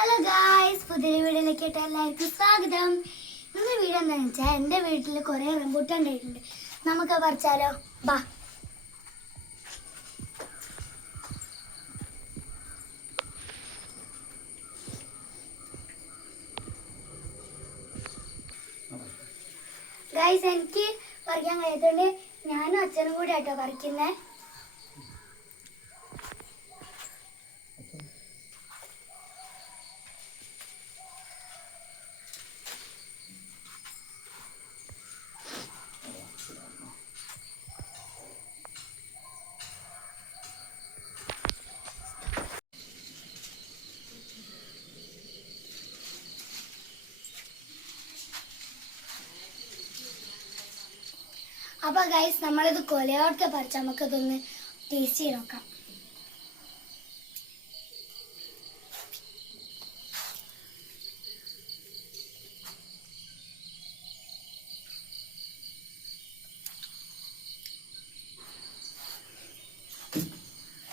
Hello guys, പുതിയ വീഡിയോയിലേക്ക് എല്ലാവർക്കും സ്വാഗതം. ഇന്നത്തെ വീഡിയോ എന്താണെന്ന് വെച്ചാൽ എൻ്റെ വീട്ടിൽ കുറേ റംബൂട്ടാൻ ഉണ്ടായിട്ടുണ്ട്. നമുക്ക് പറിച്ചാലോ? ബാ. ഗായ്സ്, എനിക്ക് പറിക്കാൻ കഴിയാത്തതുകൊണ്ട് ഞാനും അച്ഛനും കൂടി ആട്ടോ പറിക്കുന്നത്. അപ്പൊ ഗൈസ്, നമ്മളിത് കൊലയോടൊക്കെ പറിച്ച് നമുക്കിതൊന്ന് ടേസ്റ്റ് ചെയ്ത് നോക്കാം.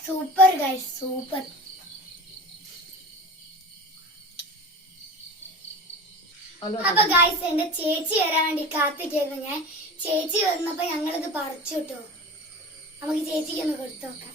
Super guys, super. അപ്പൊ ഗൈസ്, എന്റെ ചേച്ചി വരാൻ വേണ്ടി കാത്തിക്കായിരുന്നു ഞാൻ. ചേച്ചി വന്നപ്പോ ഞങ്ങളിത് പറിച്ചു കിട്ടോ. നമുക്ക് ചേച്ചിക്ക് ഒന്ന് കൊടുത്തു നോക്കാം.